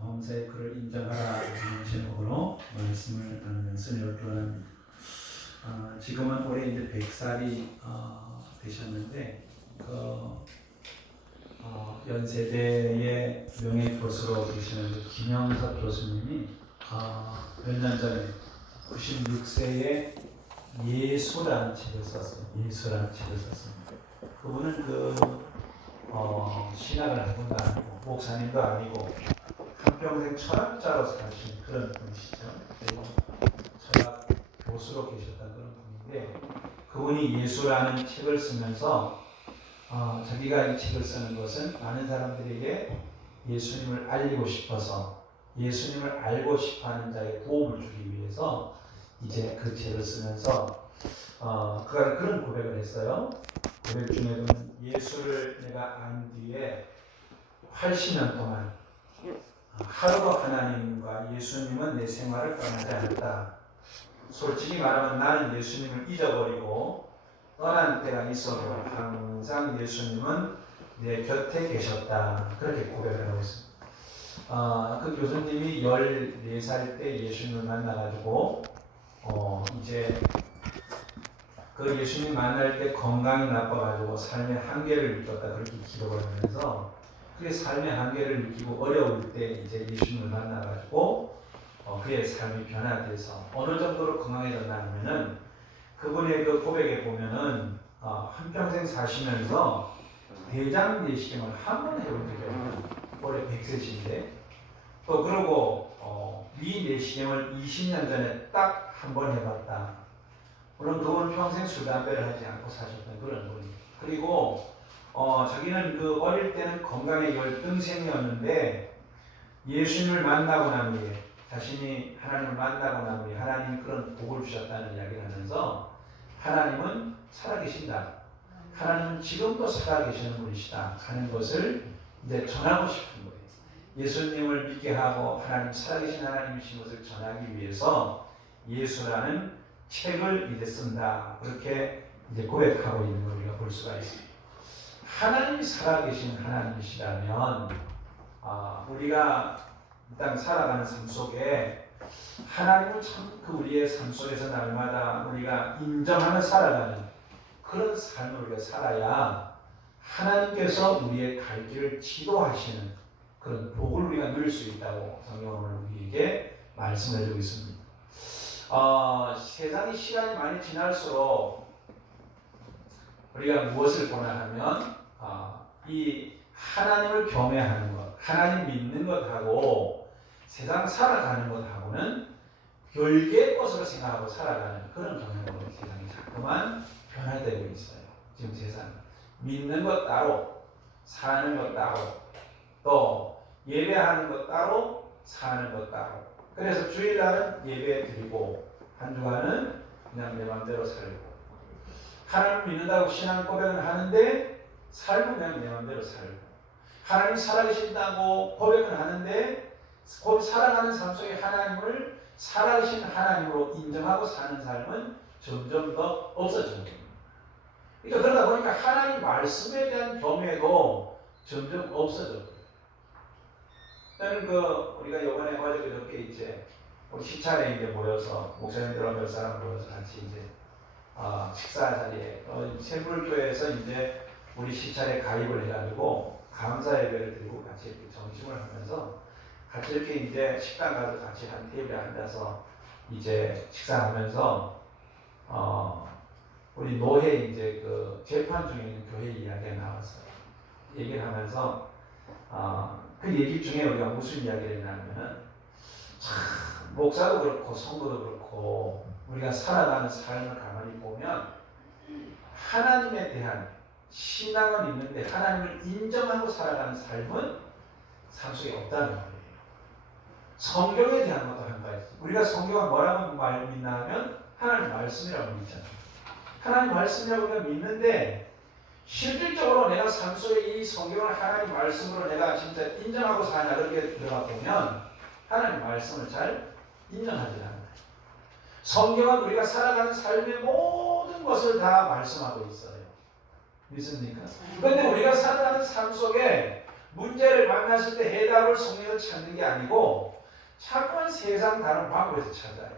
범사의 그를 인정하라 하는 제목으로 말씀을 나누면서 여러분 지금은 올해 이제 100살이 되셨는데 연세대의 명예교수로 계시는 김영석 교수님이 몇 년 전에 96세에 예수라는 책을 썼어요. 예수라는 책을 썼습니다. 그분은 신학을 한 분도 아니고 목사님도 아니고 한평생 철학자로 사신 그런 분이시죠. 그리고 철학 교수로 계셨던 그런 분인데 그분이 예수라는 책을 쓰면서 자기가 이 책을 쓰는 것은 많은 사람들에게 예수님을 알리고 싶어서 예수님을 알고 싶어하는 자에 도움을 주기 위해서 이제 그 책을 쓰면서 그가 그런 고백을 했어요. 고백 중에는 예수를 내가 안 뒤에 80년 동안 하루도 하나님과 예수님은 내 생활을 떠나지 않았다. 솔직히 말하면 나는 예수님을 잊어버리고 떠난 때가 있어도 항상 예수님은 내 곁에 계셨다. 그렇게 고백을 하고 있습니다. 그 교수님이 14살 때 예수님을 만나가지고 이제 그 예수님 만날 때 건강이 나빠가지고 삶의 한계를 느꼈다. 그렇게 기록을 하면서 그의 삶의 한계를 느끼고 어려울 때 이제 예수님을 만나가지고 그의 삶이 변화돼서 어느 정도로 건강해졌나 하면은 그분의 그 고백에 보면은 한평생 사시면서 대장 내시경을 한 번 해본 적이 없어요. 올해 100세신데 또 그러고 위 내시경을 20년 전에 딱 한 번 해봤다. 물론 그분은 평생 술 담배를 하지 않고 사셨던 그런 분이에요. 그리고 자기는 그 어릴 때는 건강의 열등생이었는데 예수님을 만나고 난 후에 자신이 하나님을 만나고 난 후에 하나님이 그런 복을 주셨다는 이야기를 하면서 하나님은 살아계신다. 하나님은 지금도 살아계시는 분이시다 하는 것을 이제 전하고 싶은 거예요. 예수님을 믿게 하고 하나님 살아계신 하나님이신 것을 전하기 위해서 예수라는 책을 이제 쓴다. 그렇게 이제 고백하고 있는 걸 우리가 볼 수가 있습니다. 하나님이 살아계신 하나님이시라면 우리가 이 땅 살아가는 삶 속에 하나님을 참 그 우리의 삶 속에서 날마다 우리가 인정하며 살아가는 그런 삶을 우리가 살아야 하나님께서 우리의 갈 길을 지도하시는 그런 복을 우리가 누릴 수 있다고 성경은 우리에게 말씀해 주고 있습니다. 세상이 시간이 많이 지날수록 우리가 무엇을 보나 하면 이 하나님을 경외하는 것, 하나님 믿는 것하고 세상 살아가는 것하고는 별개의 것으로 생각하고 살아가는 그런 경향으로 세상이 자꾸만 변화되고 있어요. 지금 세상 믿는 것 따로, 사는 것 따로, 또 예배하는 것 따로, 사는 것 따로. 그래서 주일날은 예배 드리고 한 주간은 그냥 내 마음대로 살고 하나님을 믿는다고 신앙 고백을 하는데 삶은 그냥 내 마음대로 살고 하나님 살아계신다고 고백을 하는데 살아가는 삶 속에 하나님을 살아계신 하나님으로 인정하고 사는 삶은 점점 더 없어지는 겁니다. 그러니까 그러다 보니까 하나님 말씀에 대한 경외도 점점 없어져요. 저는 우리가 이번에 어제 그저께 이제 우리 시찰에 이제 모여서 목사님들과 몇 사람 모여서 같이 이제 식사 자리에 샘불교회에서 이제 우리 시찰에 가입을 해가지고 감사 예배를 드리고 같이 이렇게 점심을 하면서 같이 이렇게 이제 식당 가서 같이 한 테이블에 앉아서 이제 식사하면서 우리 노회 이제 그 재판 중에 있는 교회 이야기가 나왔어요. 얘기를 하면서 그 얘기 중에 우리가 무슨 이야기를 했냐면은 참 목사도 그렇고 성도도 그렇고 우리가 살아가는 삶을 가만히 보면 하나님에 대한 신앙은 있는데 하나님을 인정하고 살아가는 삶은 삶 속에 없다는 거예요. 성경에 대한 것도 한 가지. 우리가 성경을 뭐라고 믿나 하면 하나님 말씀이라고 믿잖아요. 하나님 말씀이라고 우리가 믿는데 실질적으로 내가 삶 속에 이 성경을 하나님 말씀으로 내가 진짜 인정하고 사냐 그렇게 들어가 보면 하나님 말씀을 잘 인정하지 않아요. 성경은 우리가 살아가는 삶의 모든 것을 다 말씀하고 있어요. 믿습니까? 그런데 우리가 살아가는 삶 속에 문제를 만났을 때 해답을 성경에서 찾는 게 아니고 자꾸만 세상 다른 방법에서 찾아요.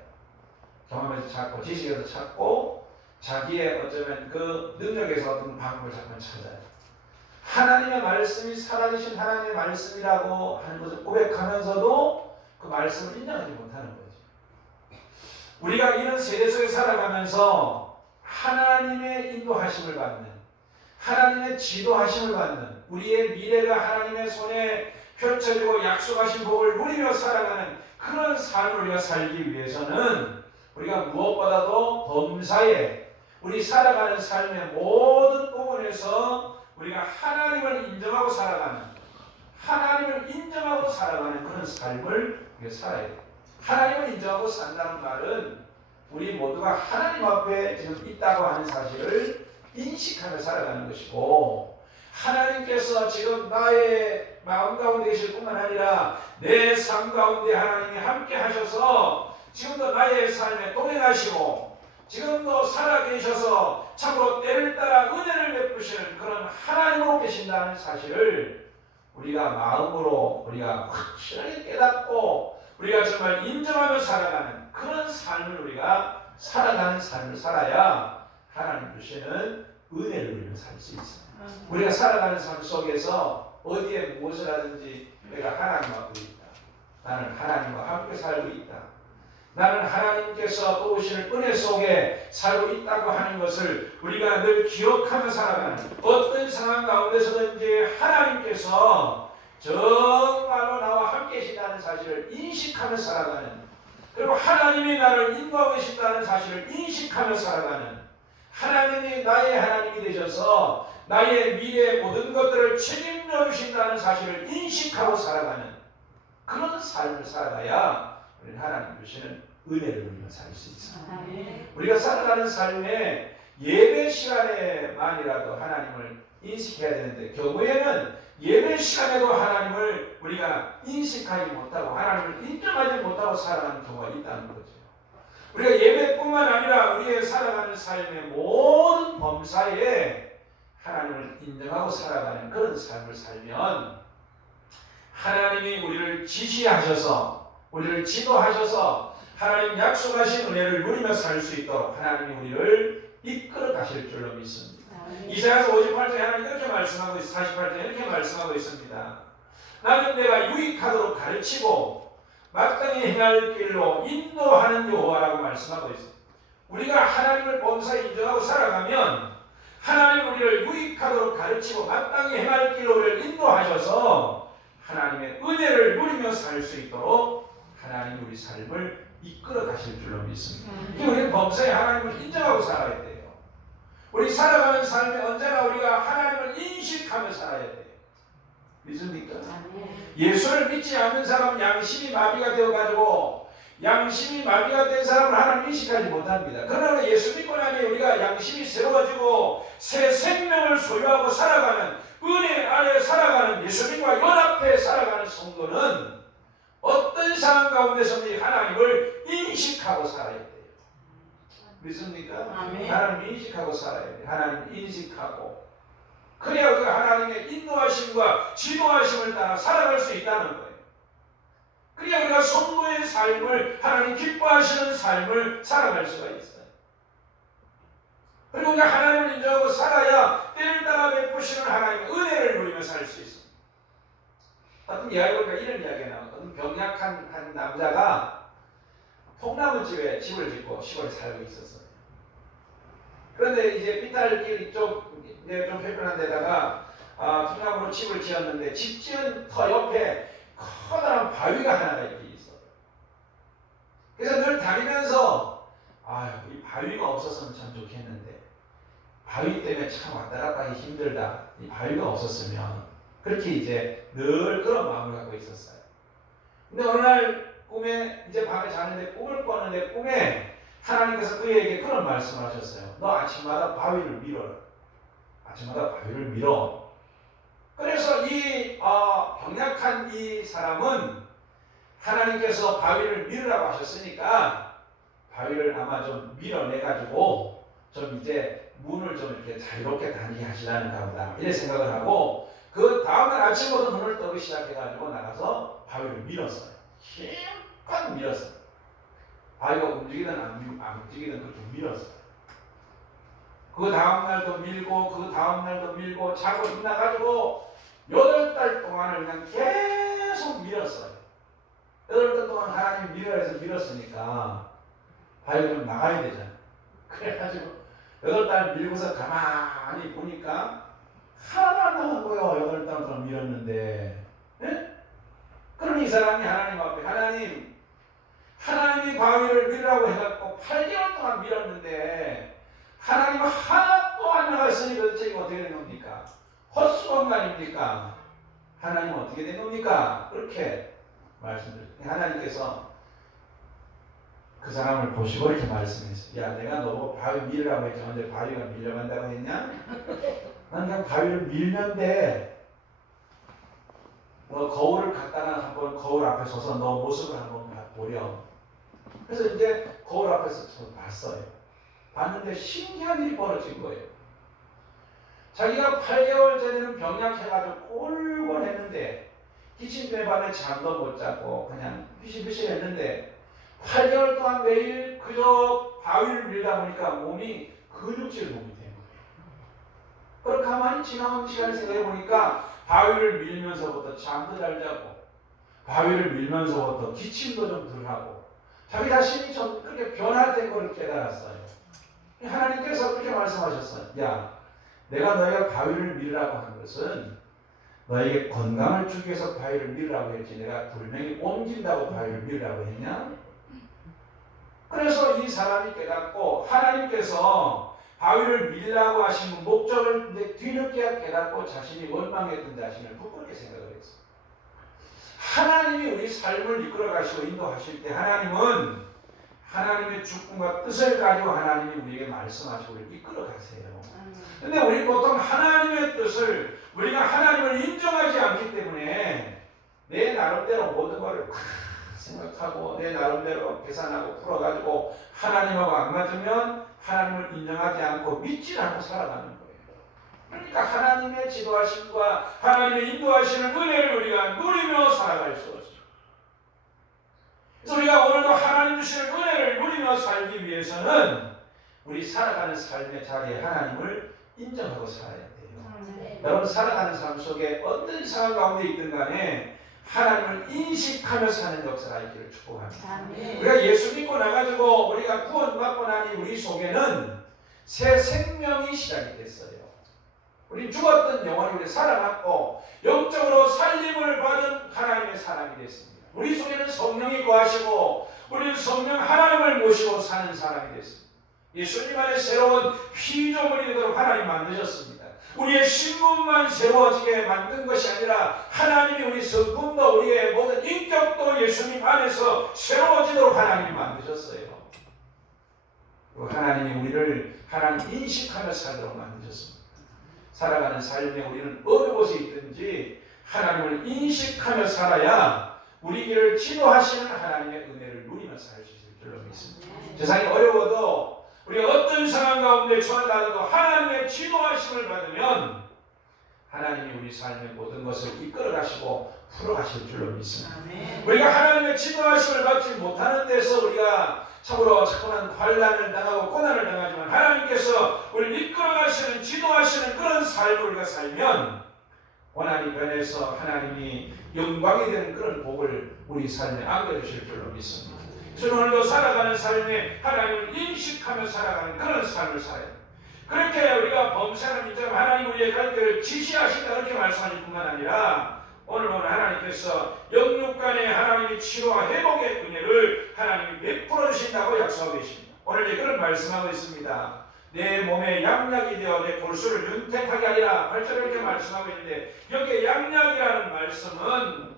경험에서 찾고 지식에서 찾고 자기의 어쩌면 그 능력에서 어떤 방법을 자꾸만 찾아요. 하나님의 말씀이 살아계신 하나님의 말씀이라고 하는 것을 고백하면서도 그 말씀을 인정하지 못하는 거죠. 우리가 이런 세대 속에 살아가면서 하나님의 인도하심을 받는, 하나님의 지도하심을 받는, 우리의 미래가 하나님의 손에 펼쳐지고 약속하신 복을 누리며 살아가는 그런 삶을 우리가 살기 위해서는 우리가 무엇보다도 범사에 우리 살아가는 삶의 모든 부분에서 우리가 하나님을 인정하고 살아가는, 하나님을 인정하고 살아가는 그런 삶을 우리가 살아야 돼요. 하나님을 인정하고 산다는 말은 우리 모두가 하나님 앞에 지금 있다고 하는 사실을 인식하며 살아가는 것이고, 하나님께서 지금 나의 마음 가운데 계실 뿐만 아니라 내 삶 가운데 하나님이 함께 하셔서 지금도 나의 삶에 동행하시고 지금도 살아계셔서 참으로 때를 따라 은혜를 베푸시는 그런 하나님으로 계신다는 사실을 우리가 마음으로 우리가 확실하게 깨닫고 우리가 정말 인정하며 살아가는 그런 삶을 우리가 살아가는 삶을 살아야 하나님 주시는 은혜를 누리며 살 수 있어요. 우리가 살아가는 삶 속에서 어디에 무엇을 하든지 내가 하나님 앞에 있다. 나는 하나님과 함께 살고 있다. 나는 하나님께서 도우시는 은혜 속에 살고 있다고 하는 것을 우리가 늘 기억하며 살아가는, 어떤 상황 가운데서든지 하나님께서 정말로 나와 함께 계신다는 사실을 인식하며 살아가는, 그리고 하나님이 나를 인도하고 계신다는 사실을 인식하며 살아가는, 하나님이 나의 하나님이 되셔서 나의 미래의 모든 것들을 책임져 주신다는 사실을 인식하고 살아가는 그런 삶을 살아가야 우리는 하나님 주시는 은혜를 누리며 살 수 있습니다. 우리가 살아가는 삶에 예배 시간에만이라도 하나님을 인식해야 되는데, 경우에는 예배 시간에도 하나님을 우리가 인식하지 못하고 하나님을 인정하지 못하고 살아가는 경우가 있다는 거죠. 우리가 예배뿐만 아니라 우리의 살아가는 삶의 모든 범사에 하나님을 인정하고 살아가는 그런 삶을 살면 하나님이 우리를 지시하셔서 우리를 지도하셔서 하나님 약속하신 은혜를 누리며 살 수 있도록 하나님이 우리를 이끌어 가실 줄로 믿습니다. 이사야서 58장에 하나님 이렇게 말씀하고 있습니다. 48장에 이렇게 말씀하고 있습니다. 나는 내가 유익하도록 가르치고 마땅히 행할 길로 인도하는 여호와라고 말씀하고 있습니다. 우리가 하나님을 범사에 인정하고 살아가면 하나님 우리를 유익하도록 가르치고 마땅히 행할 길로 우리를 인도하셔서 하나님의 은혜를 누리며 살 수 있도록 하나님이 우리 삶을 이끌어 가실 줄로 믿습니다. 우리는 범사에 하나님을 인정하고 살아야 돼요. 우리 살아가는 삶에 언제나 우리가 하나님을 인식하며 살아야 돼요. 믿습니까? 예수를 믿지 않는 사람은 양심이 마비가 되어가지고 양심이 마비가 된 사람을 하나님 인식하지 못합니다. 그러나 예수 믿고 나니 우리가 양심이 새로워지고 새 생명을 소유하고 살아가는 은혜 아래 살아가는 예수님과 연합해 살아가는 성도는 어떤 상황 가운데서든지 하나님을 인식하고 살아야 돼요. 믿습니까? 하나님 인식하고 살아야 돼요. 하나님 인식하고 그래야 우리가 하나님의 인도하심과 지도하심을 따라 살아갈 수 있다는 거예요. 그래야 우리가 성도의 삶을 하나님 기뻐하시는 삶을 살아갈 수가 있어요. 그리고 우리가 하나님을 인정하고 살아야 때를 따라 베푸시는 하나님의 은혜를 누리며 살 수 있습니다. 어떤 이야기가 이런 이야기가 나왔거든요. 병약한 한 남자가 통나무집에 집을 짓고 시골에 살고 있었어요. 그런데 이제 삐탈길 이쪽 이제 좀 편편한 데다가 통나무로 집을 지었는데 집 지은 터 옆에 커다란 바위가 하나가 이렇게 있어요. 그래서 늘 다니면서 이 바위가 없었으면 참 좋겠는데 바위 때문에 참 왔다 갔다 하기 힘들다. 이 바위가 없었으면 그렇게 이제 늘 그런 마음을 갖고 있었어요. 근데 어느 날 꿈에 이제 밤에 자는데 꿈을 꿨는데 꿈에 하나님께서 그에게 그런 말씀을 하셨어요. 너 아침마다 바위를 밀어라. 아침마다 바위를 밀어. 그래서 이 병약한 이 사람은 하나님께서 바위를 밀으라고 하셨으니까 바위를 아마 좀 밀어내가지고 좀 이제 문을 좀 이렇게 자유롭게 다니게 하시라는가 보다 이런 생각을 하고 그 다음날 아침부터 눈을 뜨기 시작해가지고 나가서 바위를 밀었어요. 힘껏 밀었어요. 바위가 움직이든 안 움직이든 그렇게 밀었어요. 그 다음날도 밀고 그 다음날도 밀고 자고 있나가지고 8달 동안을 그냥 계속 밀었어요. 8달 동안 하나님 밀어야 해서 밀었으니까 바위가 좀 나가야 되잖아요. 그래가지고 8달 밀고서 가만히 보니까 하나도 안 나간 거예요. 8달 동안 밀었는데. 네? 그러니 이 사람이 하나님 앞에 하나님이 바위를 밀으라고 해갖고 8개월 동안 밀었는데 하나님은 하나도 안 나갔으니 도대체 어떻게 된 겁니까? 헛수건간입니까? 하나님은 어떻게 된 겁니까? 그렇게 말씀드렸어요. 하나님께서 그 사람을 보시고 이렇게 말씀했어요. 야, 내가 너보고 바위 밀으라고 했지 언제 바위가 밀려간다고 했냐? 난 그냥 바위를 밀면 돼. 너 거울을 갖다가 한번 거울 앞에 서서 너 모습을 한번 보렴. 그래서 이제 거울 앞에서 봤어요. 봤는데 신기한 일이 벌어진 거예요. 자기가 8개월 전에는 병약해가지고 꼴꼴했는데 기침때 밤에 잠도 못 자고 그냥 피실피실했는데 8개월 동안 매일 그저 바위를 밀다 보니까 몸이 근육질 몸이 된 거예요. 그렇게 가만히 지나온 시간을 생각해 보니까 바위를 밀면서부터 잠도 잘 자고 바위를 밀면서부터 기침도 좀 덜 하고 자기 자신이 좀 그렇게 변화된 것을 깨달았어요. 하나님께서 그렇게 말씀하셨어요. 야, 내가 너희가 바위를 밀으라고 한 것은 너에게 건강을 주기 위해서 바위를 밀으라고 했지 내가 돌멩이 옮긴다고 바위를 밀으라고 했냐? 그래서 이 사람이 깨닫고 하나님께서 바위를 밀라고 하신 목적을 이제 뒤늦게 깨닫고 자신이 원망했던 자신을 부끄럽게 생각을 했어요. 하나님이 우리 삶을 이끌어 가시고 인도하실 때 하나님은 하나님의 주권과 뜻을 가지고 하나님이 우리에게 말씀하시고 우리를 이끌어 가세요. 근데 우리 보통 하나님의 뜻을 우리가 하나님을 인정하지 않기 때문에 내 나름대로 모든 것을 생각하고 내 나름대로 계산하고 풀어가지고 하나님하고 안 맞으면 하나님을 인정하지 않고 믿지 않고 살아가는 거예요. 그러니까 하나님의 지도하심과 하나님의 인도하시는 은혜를 우리가 누리며 살아갈 수 없어요. 그래서 우리가 오늘도 하나님 주시는 은혜를 누리며 살기 위해서는 우리 살아가는 삶의 자리에 하나님을 인정하고 살아야 돼요. 여러분 살아가는 삶 속에 어떤 상황 가운데 있든 간에 하나님을 인식하며 사는 역사가 있기를 축복합니다. 우리가 예수 믿고 나가지고 우리가 구원받고 나니 우리 속에는 새 생명이 시작이 됐어요. 우리 죽었던 영혼이 우리 살아났고 영적으로 살림을 받은 하나님의 사람이 됐습니다. 우리 속에는 성령이 거하시고 우리는 성령 하나님을 모시고 사는 사람이 됐습니다. 예수님 안에 새로운 피조물이 되도록 하나님 만드셨습니다. 우리의 신분만 새로워지게 만든 것이 아니라 하나님이 우리 성품도 우리의 모든 인격도 예수님 안에서 새로워지도록 하나님이 만드셨어요. 그리고 하나님이 우리를 하나님 인식하며 살도록 만드셨습니다. 살아가는 삶에 우리는 어느 곳에 있든지 하나님을 인식하며 살아야 우리 길을 지도하시는 하나님의 은혜를 누리며 살 수 있을 줄로 믿습니다. 세상이 어려워도 우리가 어떤 상황 가운데 처하더라도 하나님의 지도하심을 받으면 하나님이 우리 삶의 모든 것을 이끌어 가시고 풀어 가실 줄로 믿습니다. 우리가 하나님의 지도하심을 받지 못하는 데서 우리가 참으로 자꾸만 환난을 당하고 고난을 당하지만 하나님께서 우리를 이끌어 가시는 지도하시는 그런 삶을 우리가 살면 고난이 변해서 하나님이 영광이 되는 그런 복을 우리 삶에 안겨주실 줄로 믿습니다. 그래서 오늘도 살아가는 삶에 하나님을 인식하며 살아가는 그런 삶을 살아야 됩니다. 그렇게 우리가 범사는 인정 하나님 우리의 갈 길을 지시하신다 그렇게 말씀하실 뿐만 아니라 오늘 하나님께서 영육간에 하나님이 치료와 회복의 은혜를 하나님이 베풀어 주신다고 약속하고 계십니다. 오늘 그런 말씀하고 있습니다. 내 몸에 양약이 되어 내 골수를 윤택하게 하리라 8절에 이렇게 말씀하고 있는데 여기에 양약이라는 말씀은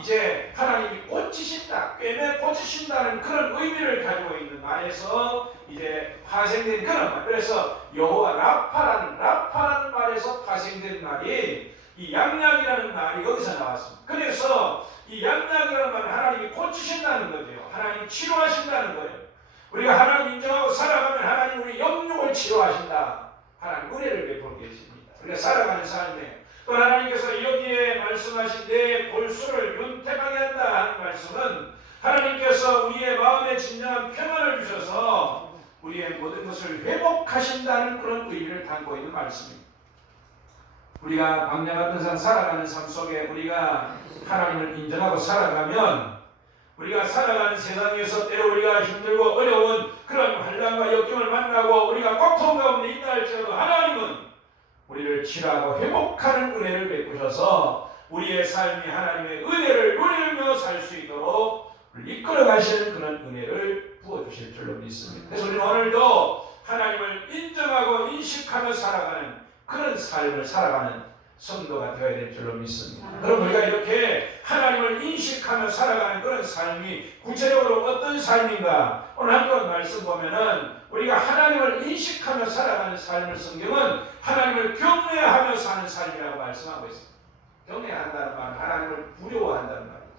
이제 하나님이 고치신다, 꿰매 고치신다는 그런 의미를 가지고 있는 말에서 이제 파생된 그런 말. 그래서 여호와 라파라는 말에서 파생된 말이 이 양약이라는 말이 여기서 나왔습니다. 그래서 이 양약이라는 말은 하나님이 고치신다는 거죠. 하나님이 치료하신다는 거예요. 우리가 하나님 인정하고 살아가면 하나님 우리 영육을 치료하신다. 하나님 은혜를 베풀어 계십니다. 우리가 살아가는 삶에 또 하나님께서 여기에 말씀하신 내 골수를 윤택하게 한다 하는 말씀은 하나님께서 우리의 마음에 진정한 평안을 주셔서 우리의 모든 것을 회복하신다는 그런 의미를 담고 있는 말씀입니다. 우리가 광야 같은 삶 살아가는 삶 속에 우리가 하나님을 인정하고 살아가면 우리가 살아가는 세상에서 때로 우리가 힘들고 어려운 그런 환난과 역경을 만나고 우리가 고통 가운데 있다 할지라도 하나님은 우리를 치료하고 회복하는 은혜를 베푸셔서 우리의 삶이 하나님의 은혜를 누리며 살 수 있도록 이끌어 가시는 그런 은혜를 부어주실 줄로 믿습니다. 그래서 우리는 오늘도 하나님을 인정하고 인식하며 살아가는 그런 삶을 살아가는 성도가 되어야 될 줄로 믿습니다. 그럼 우리가 이렇게 하나님을 인식하며 살아가는 그런 삶이 구체적으로 어떤 삶인가? 오늘 한번 말씀 보면은 우리가 하나님을 인식하며 살아가는 삶을 성경은 하나님을 경외하며 사는 삶이라고 말씀하고 있습니다. 경외한다는 말은 하나님을 두려워한다는 말이죠.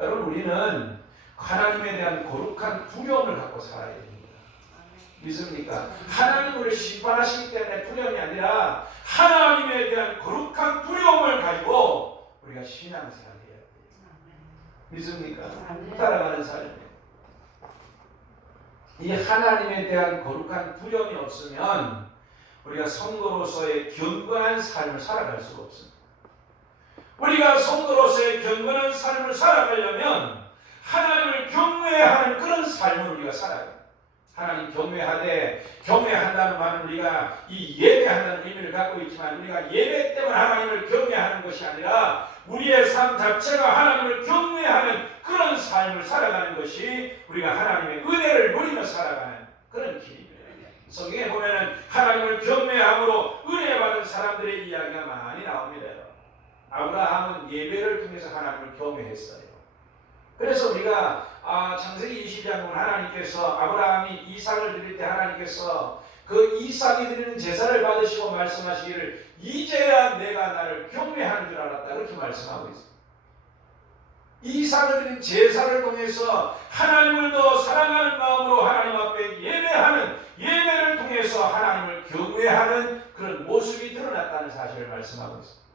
여러분 우리는 하나님에 대한 거룩한 두려움을 갖고 살아야 됩니다. 믿습니까? 하나님 우리를 심판하시기 때문에 두려움이 아니라 하나님에 대한 거룩한 두려움을 가지고 우리가 신앙생활을 해야 돼요. 믿습니까? 살아가는 삶이에요. 이 하나님에 대한 거룩한 두려움이 없으면 우리가 성도로서의 경건한 삶을 살아갈 수가 없습니다. 우리가 성도로서의 경건한 삶을 살아가려면 하나님을 경외하는 그런 삶을 우리가 살아야 돼요. 하나님 경외한다는 말은 우리가 이 예배한다는 의미를 갖고 있지만 우리가 예배 때문에 하나님을 경외하는 것이 아니라 우리의 삶 자체가 하나님을 경외하는 그런 삶을 살아가는 것이 우리가 하나님의 은혜를 누리며 살아가는 그런 길입니다. 성경에 보면은 하나님을 경외함으로 은혜 받은 사람들의 이야기가 많이 나옵니다. 아브라함은 예배를 통해서 하나님을 경외했어요. 그래서 우리가 창세기 20장 보면 하나님께서 아브라함이 이삭을 드릴 때 하나님께서 그 이삭이 드리는 제사를 받으시고 말씀하시기를 이제야 내가 나를 경외하는 줄 알았다 그렇게 말씀하고 있습니다. 이삭을 드린 제사를 통해서 하나님을 더 사랑하는 마음으로 하나님 앞에 예배하는 예배를 통해서 하나님을 경외하는 그런 모습이 드러났다는 사실을 말씀하고 있습니다.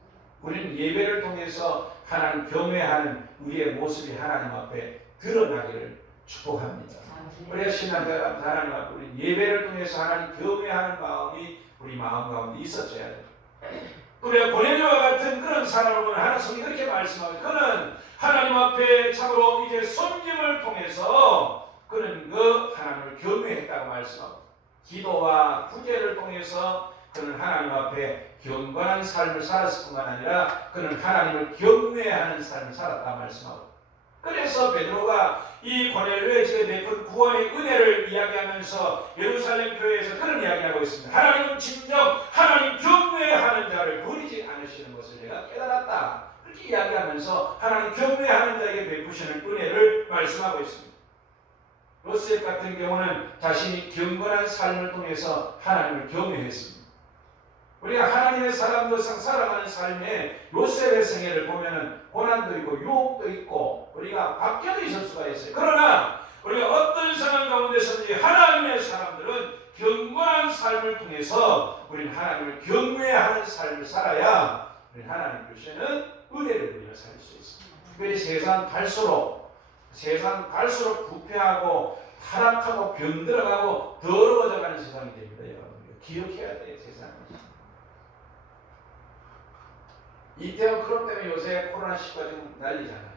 우리는 예배를 통해서 하나님 경외하는 우리의 모습이 하나님 앞에 드러나기를 축복합니다. 우리가 신앙생활 하나님 앞에 우리 예배를 통해서 하나님 경외하는 마음이 우리 마음 가운데 있어져야 돼요. 우리가 고넬료와 같은 그런 사람을 보면 하나님 성경이 그렇게 말씀하고 그는 하나님 앞에 참으로 이제 섬김을 통해서 그는 그 하나님을 경외했다고 말씀하고 기도와 구제를 통해서 그는 하나님 앞에 경건한 삶을 살았을 뿐만 아니라 그는 하나님을 경외하는 삶을 살았다 말씀하고 그래서 베드로가 이 고넬료의 집에 베푼 구원의 은혜를 이야기하면서 예루살렘 교회에서 그런 이야기를 하고 있습니다. 하나님은 진정 하나님 경외하는 자를 버리지 않으시는 것을 내가 깨달았다. 그렇게 이야기하면서 하나님 경외하는 자에게 베푸시는 은혜를 말씀하고 있습니다. 요셉 같은 경우는 자신이 경건한 삶을 통해서 하나님을 경외했습니다. 우리가 하나님의 사람들상 살아가는 삶에 요셉의 생애를 보면은 고난도 있고 유혹도 있고 우리가 박혀져 있을 수가 있어요. 그러나 우리가 어떤 상황 가운데서든지 하나님의 사람들은 경건한 삶을 통해서 우리는 하나님을 경외하는 삶을 살아야 우리 하나님 주시는 은혜를 누리며 살 수 있습니다. 특별히 세상 갈수록 부패하고 타락하고 병들어가고 더러워져가는 세상이 됩니다. 여러분 기억해야 돼요. 세상은. 이태원 클럽 때문에 요새 코로나19가 지금 난리잖아요.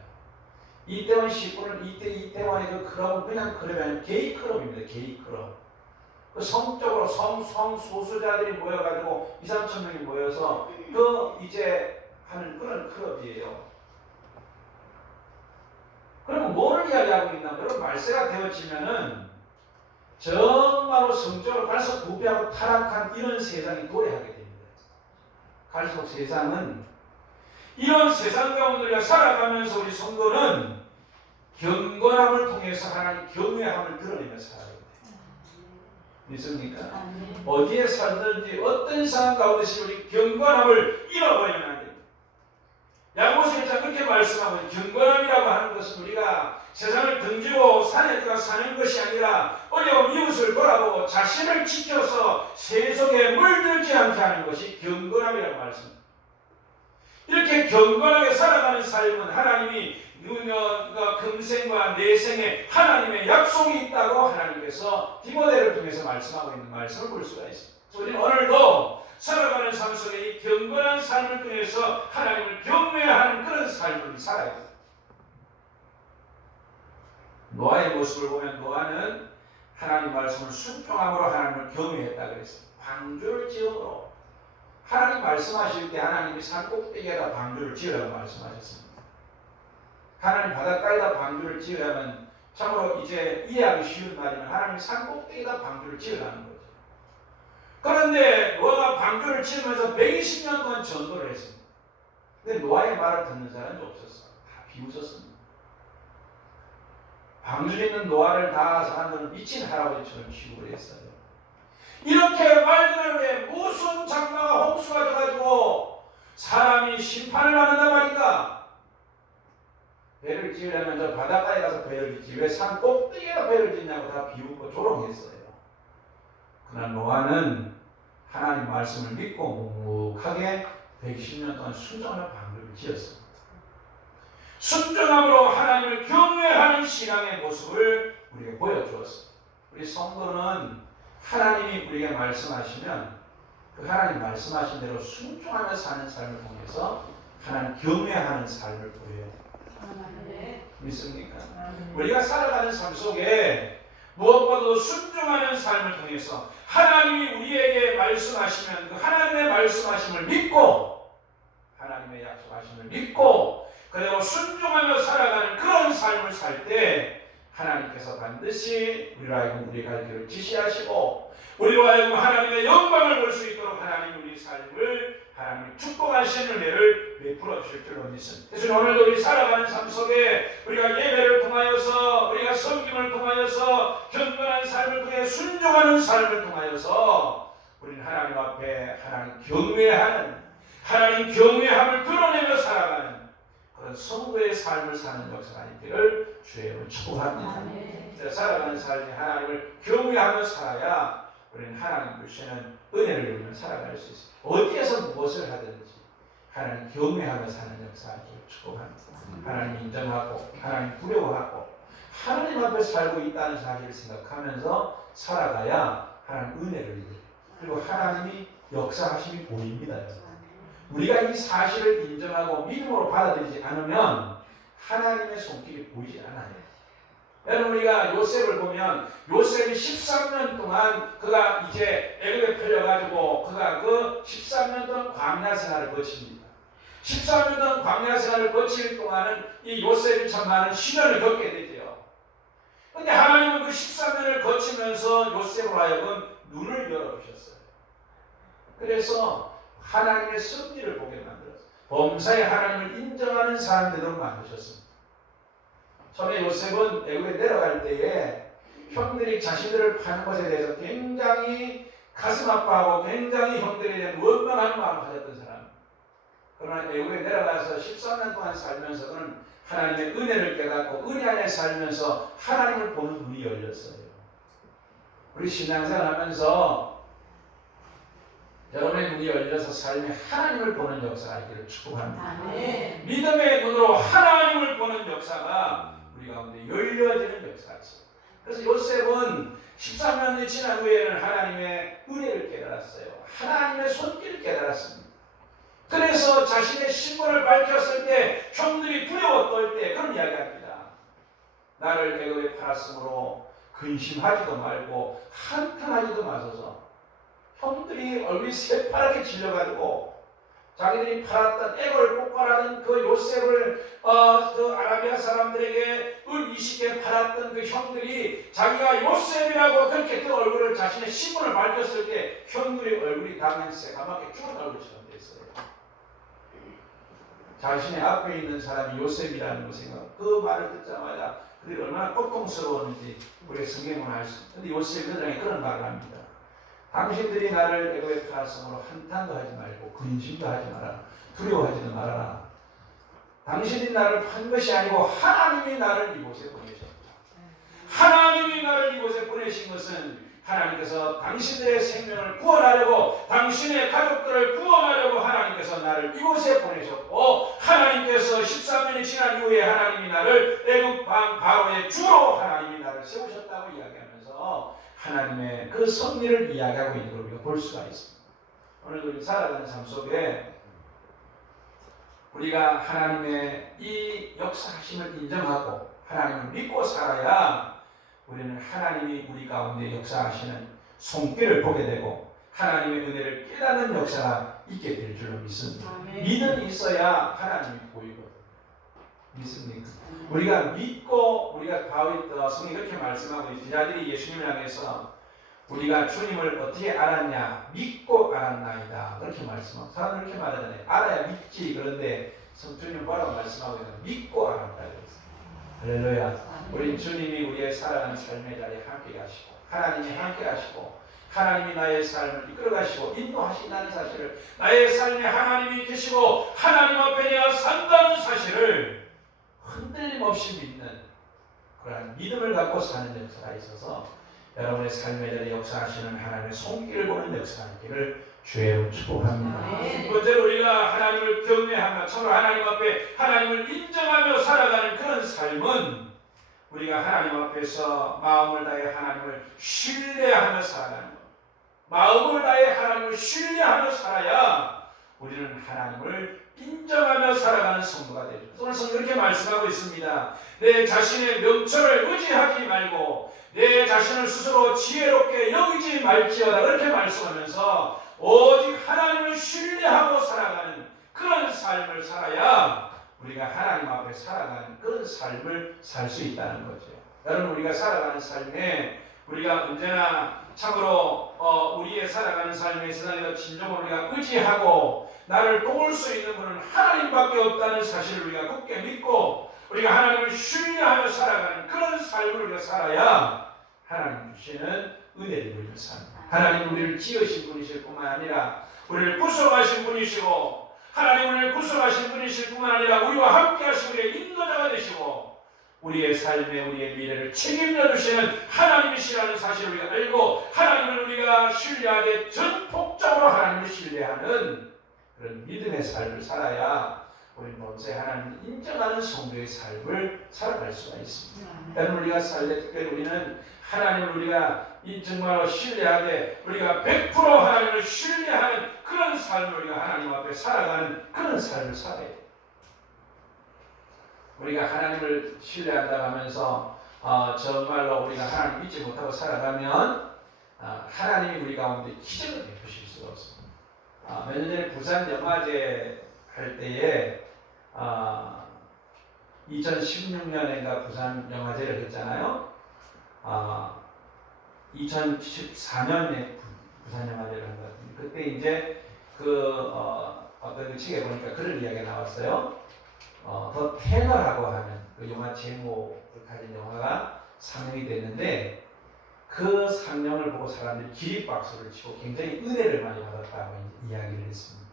이태원 19는 이태원의 그 클럽은 그냥 클럽이 아니라 게이 클럽입니다. 게이 클럽. 그 성적으로 성소수자들이 모여가지고 2,3천 명이 모여서 그 이제 하는 그런 클럽이에요. 그러면 뭐를 이야기하고 있나? 여러분 말세가 되어지면은 정말로 성적으로 갈수록 부패하고 타락한 이런 세상이 도래하게 됩니다. 갈수록 세상은 이런 세상 가운데 우리가 살아가면서 우리 성도는 경건함을 통해서 하나님 경외함을 드러내며 살아야 돼요. 믿습니까? 어디에 살든지 어떤 상황 가운데서 우리 경건함을 잃어버리면 안 됩니다. 야고보서 1장 그렇게 말씀하고 경건함이라고 하는 것은 우리가 세상을 등지고 산에 들어가 사는 것이 아니라 어려운 이웃을 돌아보고 자신을 지켜서 세속에 물들지 않게 하는 것이 경건함이라고 말씀합니다. 이렇게 경건하게 살아가는 삶은 하나님이 금생과 내생에 하나님의 약속이 있다고 하나님께서 디모데를 통해서 말씀하고 있는 말씀을 볼 수가 있습니다. 우리는 오늘도 살아가는 삶 속에 이 경건한 삶을 통해서 하나님을 경외하는 그런 삶을 살아야 됩니다. 노아의 모습을 보면 노아는 하나님 말씀을 순종함으로 하나님을 경외했다 그랬습니다. 방주를 지음으로 하나님 말씀하실 때 하나님이 산 꼭대기에다 방주를 지으라고 말씀하셨습니다. 하나님 바닷가에다 방주를 지으려면 참으로 이제 이해하기 쉬운 말이면 하나님 산 꼭대기에다 방주를 지으라는 거죠. 그런데 노아가 방주를 지으면서 120년 동안 전도를 했습니다. 근데 노아의 말을 듣는 사람이 없었어요. 다 비웃었습니다. 방주 짓는 노아를 다 사람들은 미친 할아버지처럼 취급을 했어요. 이렇게 맑은 하루에 무슨 장마가 홍수가 져가지고 사람이 심판을 받는단 말인가? 배를 지으려면 저 바닷가에 가서 배를 짓지 왜 산 꼭대기에다 배를 짓냐고 다 비웃고 조롱했어요. 그러나 노아는 하나님 말씀을 믿고 묵묵하게 120년 동안 순종하며 방주를 지었습니다. 순종함으로 하나님을 경외하는 신앙의 모습을 우리에게 보여주었습니다. 우리 성도는 하나님이 우리에게 말씀하시면 그 하나님 말씀하신 대로 순종하며 사는 삶을 통해서 하나님 경외하는 삶을 보여요. 믿습니까? 우리가 살아가는 삶 속에 무엇보다도 순종하는 삶을 통해서 하나님이 우리에게 말씀하시면 그 하나님의 말씀하심을 믿고 하나님의 약속하심을 믿고 그리고 순종하며 살아가는 그런 삶을 살 때 하나님께서 반드시 우리로 하여금 우리 갈 길을 지시하시고 우리로 하여금 하나님의 영광을 볼 수 있도록 하나님 우리 삶을 하나님의 축복하시는 은혜를 베풀어 주실 줄로 믿습니다. 그래서 오늘도 우리 살아가는 삶 속에 우리가 예배를 통하여서 우리가 섬김을 통하여서 경건한 삶을 통해 순종하는 삶을 통하여서 우리는 하나님 앞에 하나님 경외하는 하나님 경외함을 드러내며 살아가는 그런 성도의 삶을 사는 역사가 있기를 주의 이름으로 축복합니다. 살아가는 삶이 하나님을 경외하며 살아야 우리는 하나님 주시는 은혜를 누리며 살아갈 수 있습니다. 어디에서 무엇을 하든지 하나님 경외하며 사는 역사를 축복합니다. 하나님 인정하고 하나님 두려워하고 하나님 앞에 살고 있다는 사실을 생각하면서 살아가야 하나님 은혜를 누려요. 그리고 하나님이 역사하심이 보입니다. 우리가 이 사실을 인정하고 믿음으로 받아들이지 않으면 하나님의 손길이 보이지 않아요. 여러분 우리가 요셉을 보면 요셉이 13년 동안 그가 이제 애굽에 팔려가지고 그가 그 13년 동안 광야 생활을 거칩니다. 13년 동안 광야 생활을 거칠 동안은 이 요셉이 참 많은 시련을 겪게 되죠. 그런데 하나님은 그 13년을 거치면서 요셉으로 하여금 눈을 열어주셨어요. 그래서 하나님의 섭리를 보게 만들었어요. 범사에 하나님을 인정하는 사람 되도록 만드셨습니다. 처음에 요셉은 애굽에 내려갈 때에 형들이 자신들을 파는 것에 대해서 굉장히 가슴 아파하고 굉장히 형들에 대한 원망하는 마음을 가졌던 사람. 그러나 애굽에 내려가서 13년 동안 살면서 그는 하나님의 은혜를 깨닫고 은혜 안에 살면서 하나님을 보는 눈이 열렸어요. 우리 신앙생활 하면서 여러분의 눈이 열려서 삶에 하나님을 보는 역사가 있기를 축복합니다. 믿음의 눈으로 하나님을 보는 역사가 우리 가운데 열려지는 역사가 있습니다. 그래서 요셉은 13년이 지난 후에는 하나님의 은혜를 깨달았어요. 하나님의 손길을 깨달았습니다. 그래서 자신의 신분을 밝혔을 때 형들이 두려워 떨 때 그런 이야기합니다. 나를 애굽에 팔았으므로 근심하지도 말고 한탄하지도 마소서. 형들이 얼굴이 새파랗게 질려가지고 자기들이 팔았던 애골 뽑아라던 그 요셉을 그 아라비아 사람들에게 을 20개 팔았던 그 형들이 자기가 요셉이라고 그렇게 그 얼굴을 자신의 신분을 밝혔을 때 형들의 얼굴이 당연 새까맣게 죽은 얼굴처럼 됐어요. 자신의 앞에 있는 사람이 요셉이라는 걸 생각. 그 말을 듣자마자 그들이 얼마나 고통스러웠는지 우리 성경은 알 수 있습니다. 그런데 요셉이 그들에게 그런 말을 합니다. 당신들이 나를 애굽에 팔았으므로 한탄도 하지 말고 근심도 하지 마라. 두려워하지도 말아라. 당신이 나를 판 것이 아니고 하나님이 나를 이곳에 보내셨다. 하나님이 나를 이곳에 보내신 것은 하나님께서 당신들의 생명을 구원하려고 당신의 가족들을 구원하려고 하나님께서 나를 이곳에 보내셨고 하나님께서 13년이 지난 이후에 하나님이 나를 애굽 왕 바로의 주로 하나님이 나를 세우셨다고 이야기하면서 하나님의 그 섭리를 이야기하고 있는 걸 우리가 볼 수가 있습니다. 오늘 우리 살아가는 삶 속에 우리가 하나님의 이 역사하심을 인정하고 하나님을 믿고 살아야 우리는 하나님이 우리 가운데 역사하시는 손길을 보게 되고 하나님의 은혜를 깨닫는 역사가 있게 될 줄로 믿습니다. 믿음이 있어야 하나님이 보이거든요. 믿습니까? 우리가 믿고 우리가 다윗 성경이 그렇게 말씀하고 제자들이 예수님을 향해서 우리가 주님을 어떻게 알았냐? 믿고 알았나이다. 그렇게 말씀하고 사람들 그렇게 말하잖아요. 알아야 믿지. 그런데 성주님 뭐라고 말씀하고 있는 믿고 알았다 그랬어요. 할렐루야. 우리 주님이 우리의 살아가는 삶의 자리에 함께 하시고 하나님이 함께 하시고 하나님이 나의 삶을 이끌어 가시고 인도하신다는 사실을 나의 삶에 하나님이 계시고 하나님 앞에 내가 산다는 사실을 흔들림 없이 믿는 그러한 믿음을 갖고 사는 역사가 있어서 여러분의 삶의 자리에 역사하시는 하나님의 손길을 보는 역사가 있기를 주의 이름으로 축복합니다. 두 번째로 우리가 하나님을 경외하며 참으로 하나님 앞에 하나님을 인정하며 살아가는 그런 삶은 우리가 하나님 앞에서 마음을 다해 하나님을 신뢰하며 살아가는 것. 마음을 다해 하나님을 신뢰하며 살아야 우리는 하나님을 인정하며 살아가는 성도가 되죠. 오늘 성경 이렇게 말씀하고 있습니다. 내 자신의 명철을 의지하지 말고 내 자신을 스스로 지혜롭게 여기지 말지어다. 그렇게 말씀하면서 오직 하나님을 신뢰하고 살아가는 그런 삶을 살아야 우리가 하나님 앞에 살아가는 그런 삶을 살 수 있다는 거죠. 여러분 우리가 살아가는 삶에 우리가 언제나 참으로 우리의 살아가는 삶의 세상에서 진정으로 우리가 의지하고 나를 도울 수 있는 분은 하나님밖에 없다는 사실을 우리가 굳게 믿고 우리가 하나님을 신뢰하며 살아가는 그런 삶을 우리가 살아야 하나님 주시는 은혜를 누리며 삽니다. 하나님 우리를 지으신 분이실 뿐만 아니라 우리를 구속하신 분이시고 하나님 우리를 구속하신 분이실 뿐만 아니라 우리와 함께 하시고 우리의 인도자가 되시고 우리의 삶에 우리의 미래를 책임져 주시는 하나님이시라는 사실을 우리가 알고 하나님을 우리가 신뢰하되 전폭적으로 하나님을 신뢰하는 그런 믿음의 삶을 살아야 우리는 본세 하나님을 인정하는 성도의 삶을 살아갈 수가 있습니다. 여러분 우리가 살 때 특별히 우리는 하나님을 우리가 정말로 신뢰하되 우리가 100% 하나님을 신뢰하는 그런 삶을 우리가 하나님 앞에 살아가는 그런 삶을 살아야 돼요. 우리가 하나님을 신뢰한다 하면서 정말로 우리가 하나님 믿지 못하고 살아가면 하나님이 우리 가운데 기적을 베푸실 수가 없습니다. 몇 년 전에 부산 영화제 할 때에 2016년인가 부산 영화제를 했잖아요. 2014년에 부산 영화제를 한 것 같은데 그때 이제 어떤 책에 보니까 그런 이야기가 나왔어요. 더 테너라고 하는 그 영화 제목을 가진 영화가 상영이 됐는데 그 상영을 보고 사람들이 기립박수를 치고 굉장히 은혜를 많이 받았다고 이야기를 했습니다.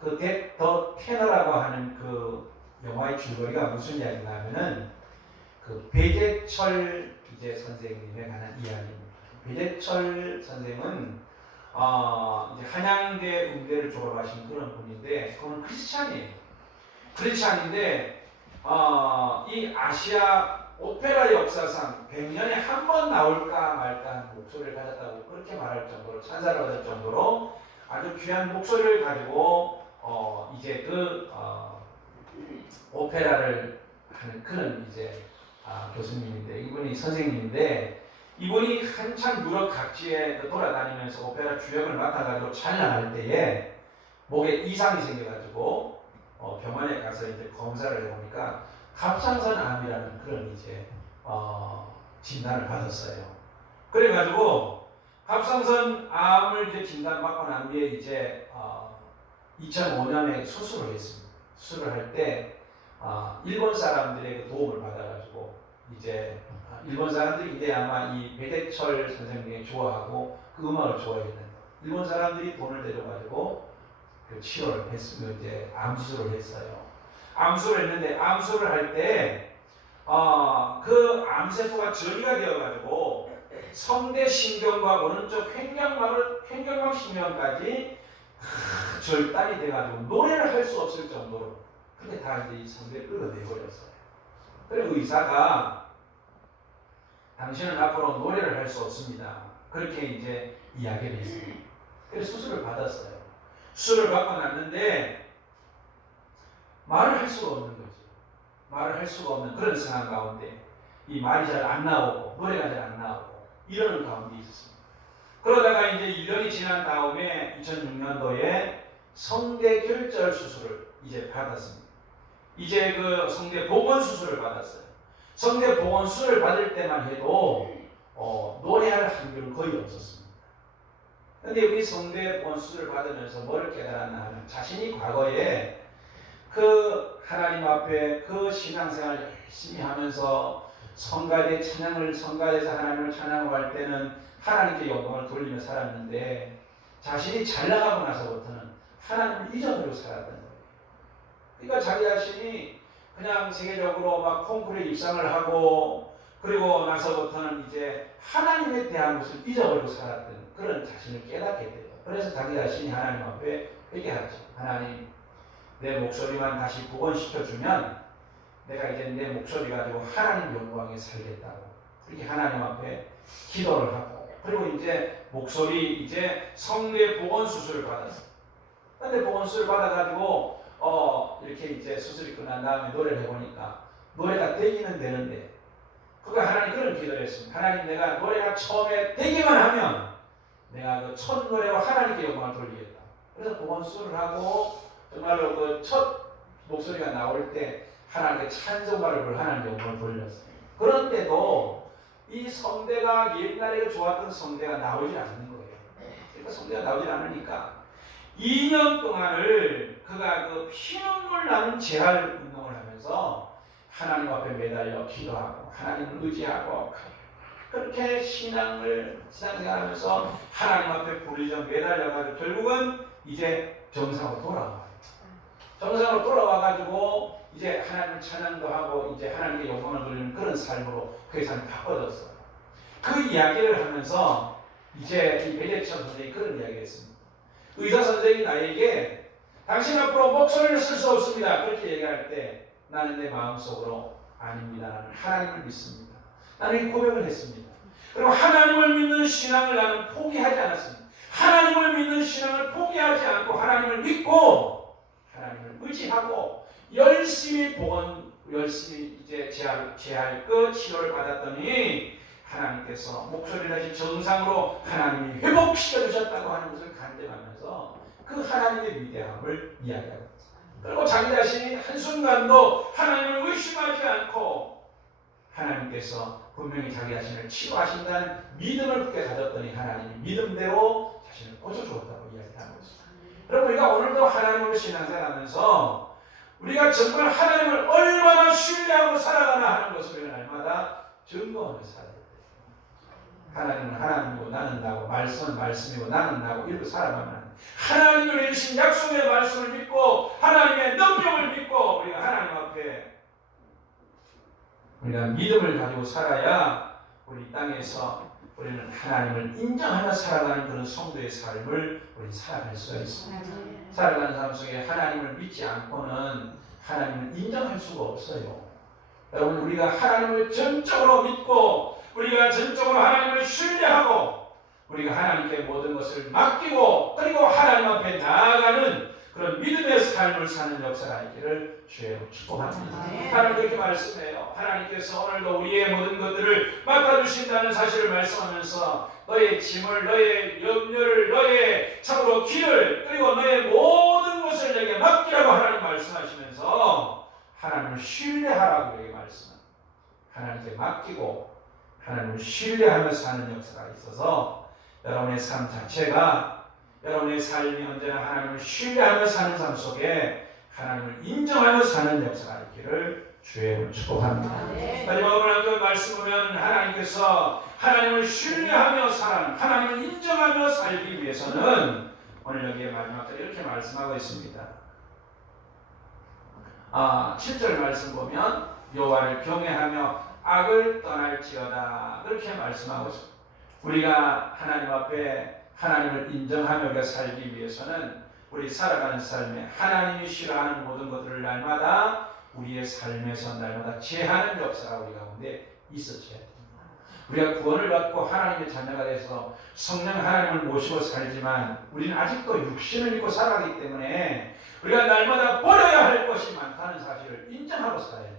그 더 테너라고 하는 그 영화의 줄거리가 무슨 이야기냐면은 그 배재철 이제 선생님에 관한 이야기입니다. 배재철 선생은 이제 한양대 음대를 졸업하신 그런 분인데 그건 크리스찬이에요. 크리스찬인데 이 아시아 오페라 역사상 100년에 한 번 나올까 말까 하는 목소리를 가졌다고 그렇게 말할 정도로 찬사를 받을 정도로 아주 귀한 목소리를 가지고 이제 오페라를 하는 그런 이제 교수님인데 이분이 선생님인데 이분이 한참 유럽 각지에 돌아다니면서 오페라 주역을 맡아가지고 촬영할 때에 목에 이상이 생겨가지고 병원에 가서 이제 검사를 해보니까 갑상선 암이라는 그런 이제 진단을 받았어요. 그래가지고 갑상선 암을 이제 진단받고 난 뒤에 이제 2005년에 수술을 했습니다. 수술을 할 때 일본 사람들의 그 도움을 받아가지고 이제 일본 사람들이 이때 아마 이 배재철 선생님이 좋아하고 그 음악을 좋아했는데 일본 사람들이 돈을 대줘가지고 그 치료를 했으면 이제 암수술을 했어요. 암수술을 했는데 암수술을 할 때 그 암세포가 전이가 되어가지고 성대 신경과 오른쪽 횡격막 신경까지 절단이 돼가지고 노래를 할 수 없을 정도로 근데 다 이제 이 성대를 끌어내버렸어요. 그리고 의사가 당신은 앞으로 노래를 할 수 없습니다. 그렇게 이제 이야기를 했어요. 그래서 수술을 받았어요. 수술을 받고 났는데 말을 할 수가 없는 거죠. 말을 할 수가 없는 그런 상황 가운데 이 말이 잘 안 나오고 노래가 잘 안 나오고 이러는 가운데 있었습니다. 그러다가 이제 1년이 지난 다음에 2006년도에 성대 결절 수술을 이제 받았습니다. 이제 그 성대 복원 수술을 받았어요. 성대 복원 수술을 받을 때만 해도 노래할 확률은 거의 없었습니다. 그런데 우리 성대 복원 수술을 받으면서 뭐를 깨달았나 하면 자신이 과거에 그 하나님 앞에 그 신앙생활을 열심히 하면서 성가대에서 하나님을 찬양할 때는 하나님께 영광을 돌리며 살았는데 자신이 잘 나가고 나서부터는 하나님을 잊어버리고 살았던 거예요. 그러니까 자기 자신이 그냥 세계적으로 막 콩쿠르에 입상을 하고 그리고 나서부터는 이제 하나님에 대한 것을 잊어버리고 살았던 그런 자신을 깨닫게 돼요. 그래서 자기 자신이 하나님 앞에 회개하죠. 하나님, 내 목소리만 다시 복원시켜주면 내가 이제 내 목소리 가지고 하나님 영광에 살겠다고 그렇게 하나님 앞에 기도를 하고 그리고 이제 목소리 이제 성대 복원 수술을 받았어요. 근데 복원 수술 받아가지고 이렇게 이제 수술이 끝난 다음에 노래를 해보니까 노래가 되기는 되는데 그거 하나님 그런 기도를 했습니다. 하나님, 내가 노래가 처음에 되기만 하면 내가 그 첫 노래로 하나님께 영광을 돌리겠다. 그래서 복원 수술을 하고 정말로 그 첫 목소리가 나올 때 하나님께 찬송가를 하나님께 영광을 돌렸어요. 그런데도 이 성대가 옛날에 좋았던 성대가 나오지 않는 거예요. 그러니까 성대가 나오지 않으니까 2년 동안을 그가 그 피눈물 나는 재활 운동을 하면서 하나님 앞에 매달려 기도하고 하나님을 의지하고 그렇게 신앙생활하면서 하나님 앞에 부르짖어 매달려가지고 결국은 이제 정상으로 돌아와요. 정상으로 돌아와가지고 이제 하나님을 찬양도 하고 이제 하나님께 영광을 돌리는 그런 삶으로 그의 삶이 바꿔졌어요. 그 이야기를 하면서 이제 이 베네치아 선생님이 그런 이야기를 했습니다. 의사 선생님이 나에게 당신 앞으로 목소리를 쓸 수 없습니다. 그렇게 얘기할 때 나는 내 마음속으로 아닙니다. 나는 하나님을 믿습니다. 나는 이 고백을 했습니다. 그리고 하나님을 믿는 신앙을 나는 포기하지 않았습니다. 하나님을 믿는 신앙을 포기하지 않고 하나님을 믿고 하나님을 의지하고 열심히 이제 재활 끝 치료를 받았더니 하나님께서 목소리를 다시 정상으로 하나님이 회복시켜 주셨다고 하는 것을 간증하면서 그 하나님의 위대함을 이야기하고 그리고 자기 자신이 한순간도 하나님을 의심하지 않고 하나님께서 분명히 자기 자신을 치료하신다는 믿음을 굳게 가졌더니 하나님이 믿음대로 자신을 고쳐주었다고 이야기하고 있습니다. 여러분, 우리가 오늘도 하나님으로 신앙생활하면서 우리가 정말 하나님을 얼마나 신뢰하고 살아가나 하는 것을 우리가 날마다 증거하며 살아야 돼요. 하나님은 하나님이고 나는 나고 말씀은 말씀이고 나는 나고 이렇게 살아가면 하나님을 해주신 약속의 말씀을 믿고 하나님의 능력을 믿고 우리가 하나님 앞에 우리가 믿음을 가지고 살아야 우리 땅에서 우리는 하나님을 인정하며 살아가는 그런 성도의 삶을 우리 살아갈 수가 있습니다. 살아가는 삶 속에 하나님을 믿지 않고는 하나님을 인정할 수가 없어요. 여러분, 우리가 하나님을 전적으로 믿고 우리가 전적으로 하나님을 신뢰하고 우리가 하나님께 모든 것을 맡기고 그리고 하나님 앞에 나아가는 그런 믿음의 삶을 사는 역사가 있기를 주의 축복합니다. 하나님 그렇게 말씀해요. 하나님께서 오늘도 우리의 모든 것들을 맡아주신다는 사실을 말씀하면서 너의 짐을, 너의 염려를, 너의 참으로 길을 그리고 너의 모든 것을 내게 맡기라고 하나님 말씀하시면서 하나님을 신뢰하라고 우리에게 말씀합니다. 하나님께 맡기고 하나님을 신뢰하며 사는 역사가 있어서 여러분의 삶 자체가 여러분의 삶이 언제나 하나님을 신뢰하며 사는 삶 속에 하나님을 인정하며 사는 역사가 있기를 주의 축복합니다. 마지막으로 한 말씀 보면 하나님께서 하나님을 신뢰하며 사는 하나님을 인정하며 살기 위해서는 오늘 여기에 마지막까지 이렇게 말씀하고 있습니다. 7절 말씀 보면 여호와를 경외하며 악을 떠날지어다 그렇게 말씀하고 있습니다. 우리가 하나님 앞에 하나님을 인정하며 우리가 살기 위해서는 우리 살아가는 삶에 하나님이 싫어하는 모든 것들을 날마다 우리의 삶에서 날마다 제하는 역사가 우리 가운데 있어져야 됩니다. 우리가 구원을 받고 하나님의 자녀가 돼서 성령 하나님을 모시고 살지만 우리는 아직도 육신을 믿고 살아가기 때문에 우리가 날마다 버려야 할 것이 많다는 사실을 인정하고 살아야 돼요.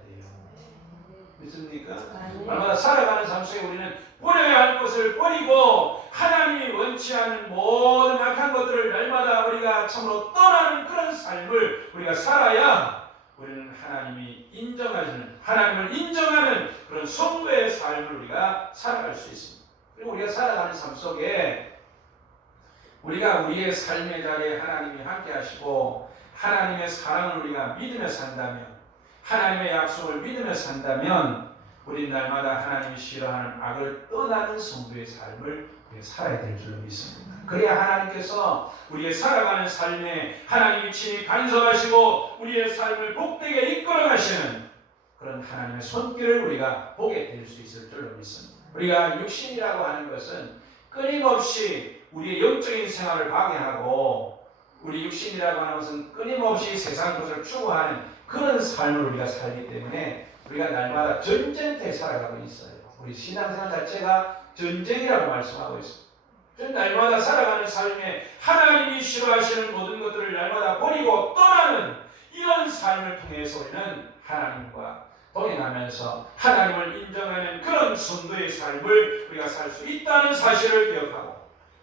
믿습니까? 날마다 살아가는 삶 속에 우리는 버려야 할 것을 버리고 하나님이 원치 않는 모든 악한 것들을 날마다 우리가 참으로 떠나는 그런 삶을 우리가 살아야 우리는 하나님이 인정하시는, 하나님을 인정하는 그런 성도의 삶을 우리가 살아갈 수 있습니다. 그리고 우리가 살아가는 삶 속에 우리가 우리의 삶의 자리에 하나님이 함께 하시고 하나님의 사랑을 우리가 믿으며 산다면, 하나님의 약속을 믿으며 산다면 우리 날마다 하나님이 싫어하는 악을 떠나는 성도의 삶을 우리가 살아야 될 줄로 믿습니다. 그래야 하나님께서 우리의 살아가는 삶에 하나님이 친히 간섭하시고 우리의 삶을 복되게 이끌어 가시는 그런 하나님의 손길을 우리가 보게 될 수 있을 줄로 믿습니다. 우리가 육신이라고 하는 것은 끊임없이 우리의 영적인 생활을 방해하고 우리 육신이라고 하는 것은 끊임없이 세상 것을 추구하는 그런 삶을 우리가 살기 때문에 우리가 날마다 전쟁터에 살아가고 있어요. 우리 신앙생활 자체가 전쟁이라고 말씀하고 있습니다. 날마다 살아가는 삶에 하나님이 싫어하시는 모든 것들을 날마다 버리고 떠나는 이런 삶을 통해서 우리는 하나님과 동행하면서 하나님을 인정하는 그런 성도의 삶을 우리가 살 수 있다는 사실을 기억하고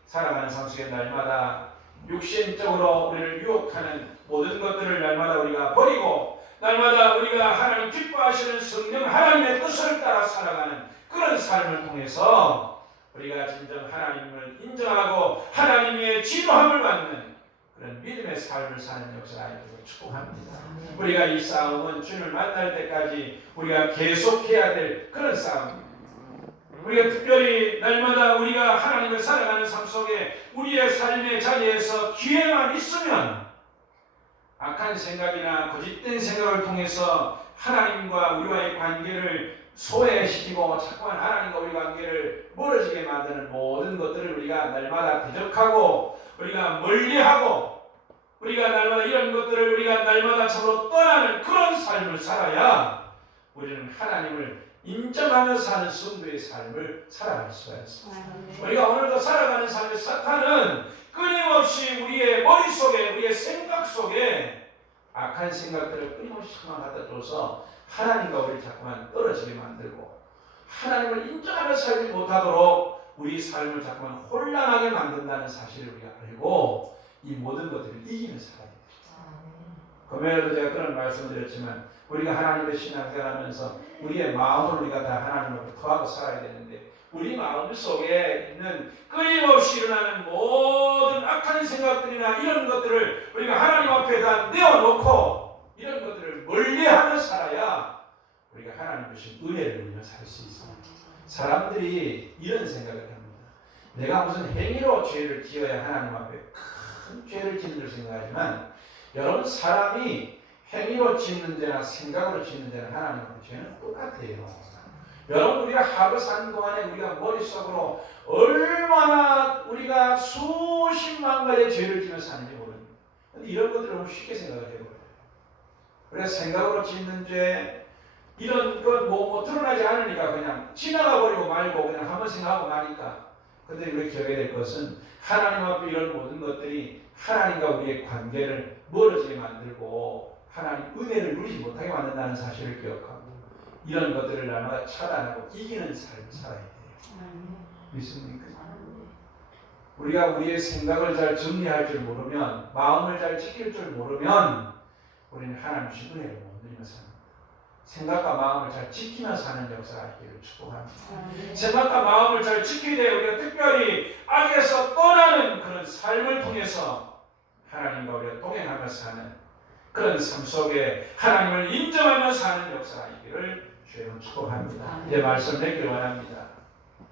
살아가는 삶 속에 날마다 육신적으로 우리를 유혹하는 모든 것들을 날마다 우리가 버리고 날마다 우리가 하나님 기뻐하시는 성령 하나님의 뜻을 따라 살아가는 그런 삶을 통해서 우리가 진정 하나님을 인정하고 하나님의 지도함을 받는 그런 믿음의 삶을 사는 역사가 있기를 축복합니다. 우리가 이 싸움은 주님을 만날 때까지 우리가 계속해야 될 그런 싸움입니다. 우리가 특별히 날마다 우리가 하나님을 살아가는 삶 속에 우리의 삶의 자리에서 기회만 있으면 악한 생각이나 거짓된 생각을 통해서 하나님과 우리와의 관계를 소외시키고 자꾸만 하나님과 우리 관계를 멀어지게 만드는 모든 것들을 우리가 날마다 대적하고 우리가 멀리하고 우리가 날마다 이런 것들을 우리가 날마다 참으로 떠나는 그런 삶을 살아야 우리는 하나님을 인정하며 사는 성도의 삶을 살아갈 수가 있습니다. 우리가 오늘도 살아가는 삶의 사탄은 끊임없이 우리의 머릿속에 우리의 생각 속에 악한 생각들을 끊임없이 갖다 줘서 하나님과 우리를 자꾸만 떨어지게 만들고 하나님을 인정하며 살지 못하도록 우리 삶을 자꾸만 혼란하게 만든다는 사실을 우리가 알고 이 모든 것들을 이기며 살아야 됩니다. 금요일에도 제가 그런 말씀을 드렸지만 우리가 하나님의 신앙생활하면서 우리의 마음을 우리가 다 하나님 앞에 토하고 살아야 되는데 우리 마음 속에 있는 끊임없이 일어나는 모든 악한 생각들이나 이런 것들을 우리가 하나님 앞에 다 내어놓고 이런 것들을 멀리하며 살아야 우리가 하나님 주신 은혜를 누리며 살 수 있습니다. 사람들이 이런 생각을 합니다. 내가 무슨 행위로 죄를 지어야 하나님 앞에 큰 죄를 짓는 줄 생각하지만 여러분 사람이 행위로 짓는 죄나 생각으로 짓는 죄는 하나님 앞에 죄는 똑같아요. 여러분 우리가 하루 사는 동안에 우리가 머릿속으로 얼마나 우리가 수십만 가지의 죄를 지며 사는지 모릅니다. 근데 이런 것들을 너무 쉽게 생각을 해버려요. 그래서 생각으로 짓는 죄 이런 건 뭐 드러나지 않으니까 그냥 지나가 버리고 말고 그냥 한번 생각하고 마니까. 근데 우리 기억해야 될 것은 하나님 앞에 이런 모든 것들이 하나님과 우리의 관계를 멀어지게 만들고 하나님 은혜를 누리지 못하게 만든다는 사실을 기억하고 이런 것들을 날마다 차단하고 이기는 삶을 살아야 돼요. 믿습니까? 우리가 우리의 생각을 잘 정리할 줄 모르면 마음을 잘 지킬 줄 모르면 우리는 하나님 주신 은혜를 못 누리며 삽니다. 생각과 마음을 잘 지키며 사는 역사가 있기를 축복합니다. 생각과 마음을 잘 지키게 되어 우리가 특별히 악에서 떠나는 그런 삶을 통해서 하나님과 우리가 동행하며 사는 그런 삶 속에 하나님을 인정하며 사는 역사가 있기를 주님은 축복합니다. 이제 말씀 맺기를 원합니다.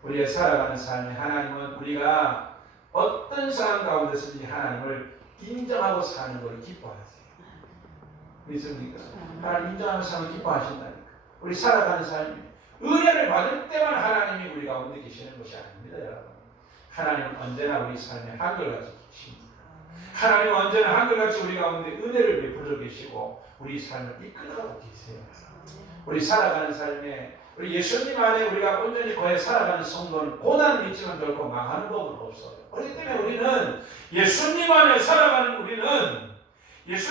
우리의 살아가는 삶에 하나님은 우리가 어떤 상황 가운데서든지 하나님을 인정하고 사는 것을 기뻐하세요. 믿습니까? 하나님 인정하며 사는 기뻐하신다니까. 우리 살아가는 삶에 은혜를 받을 때만 하나님이 우리 가운데 계시는 것이 아닙니다, 여러분. 하나님은 언제나 우리 삶에 한결같이 계십니다. 하나님은 언제나 한결같이 우리 가운데 은혜를 베풀어 계시고 우리 삶을 이끌어가고 계세요. 우리 살아가는 삶에 우리 예수님 안에 우리가 온전히 거해 살아가는 성도는 고난은 있지만 결코 망하는 법은 없어요. 그렇기 때문에 우리는 예수님 안에 살아가는 우리는